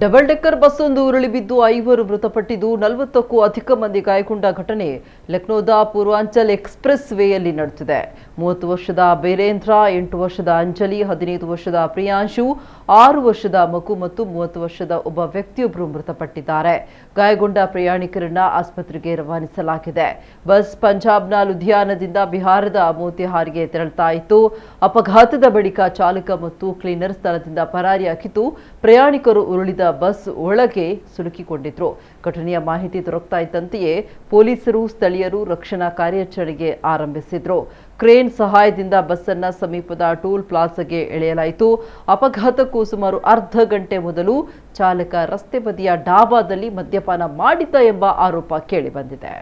Double decker bus ಒಂದು ಉರುಳಿ ಬಿದ್ದು 5 ಮೃತಪಟ್ಟಿದ್ದು 40ಕ್ಕೂ ಅಧಿಕ ಮಂದಿ ಗಾಯಗೊಂಡ ಘಟನೆ ಲಕ್ನೋದ ಪೂರ್ವಾಂಚಲ್ ಎಕ್ಸ್‌ಪ್ರೆಸ್ ವೇಯಲ್ಲಿ ನಡೆದಿದೆ. 30 ವರ್ಷದ ಬೀರೇಂದ್ರ, 8 ವರ್ಷದ ಅಂಜಲಿ, 15 ವರ್ಷದ ಪ್ರಿಯಾಂಶು, 6 ವರ್ಷದ ಮಗು ಮತ್ತು 30 ವರ್ಷದ ಒಬ್ಬ ವ್ಯಕ್ತಿಯೊಬ್ಬರು ಮೃತಪಟ್ಟಿದ್ದಾರೆ. ಗಾಯಗೊಂಡ ಪ್ರಯಾಣಿಕರನ್ನ ಆಸ್ಪತ್ರೆಗೆ ರವಾನಿಸಲಾಗಿದೆ. ಬಸ್ ಪಂಜಾಬ್ನ ಲುಧಿಯಾನದಿಂದ ಬಿಹಾರದ ಮೋತಿಹಾರಿಗೆ ತೆರಳುತ್ತಾ ಇತ್ತು. ಅಪಘಾತದ ಬಳಿಕ ಚಾಲಕ ಮತ್ತು ಕ್ಲೀನರ್ ಸ್ಥಳದಿಂದ ಪರಾರಿಯಾಗಿದ್ದು, ಪ್ರಯಾಣಿಕರು ಉರುಳಿದ ಬಸ್ ಒಳಗೆ ಸಿಲುಕಿಕೊಂಡಿದ್ರು. ಘಟನೆಯ ಮಾಹಿತಿ ದೊರಕ್ತಾ ಇದ್ದಂತೆಯೇ ಪೊಲೀಸರು, ಸ್ಥಳೀಯರು ರಕ್ಷಣಾ ಕಾರ್ಯಾಚರಣೆಗೆ ಆರಂಭಿಸಿದ್ರು. ಕ್ರೇನ್ ಸಹಾಯದಿಂದ ಬಸ್ ಅನ್ನು ಸಮೀಪದ ಟೋಲ್ ಪ್ಲಾಜಾಗೆ ಎಳೆಯಲಾಯಿತು. ಅಪಘಾತಕ್ಕೂ ಸುಮಾರು ಅರ್ಧ ಗಂಟೆ ಮೊದಲು ಚಾಲಕ ರಸ್ತೆ ಬದಿಯ ಡಾಬಾದಲ್ಲಿ ಮದ್ಯಪಾನ ಮಾಡಿದ್ದ ಎಂಬ ಆರೋಪ ಕೇಳಿಬಂದಿದೆ.